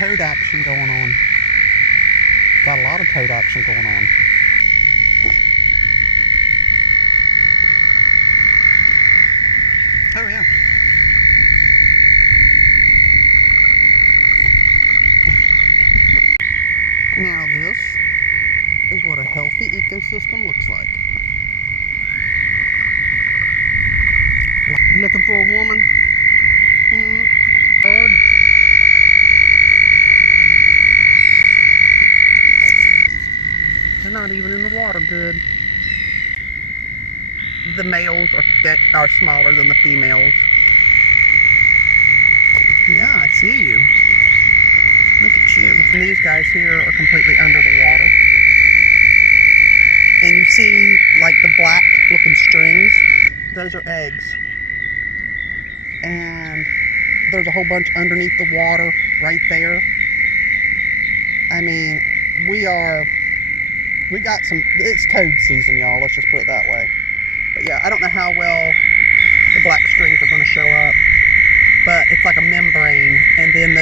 toad action going on. Got a lot of toad action going on. Oh yeah. Now this is what a healthy ecosystem looks like. Looking for a woman? Bird. They're not even in the water good. The males are smaller than the females. Yeah, I see you. Look at you. And these guys here are completely under the water. And you see like the black looking strings? Those are eggs. And there's a whole bunch underneath the water right there. I mean, it's toad season, y'all. Let's just put it that way. But yeah, I don't know how well the black strings are going to show up. But it's like a membrane, and then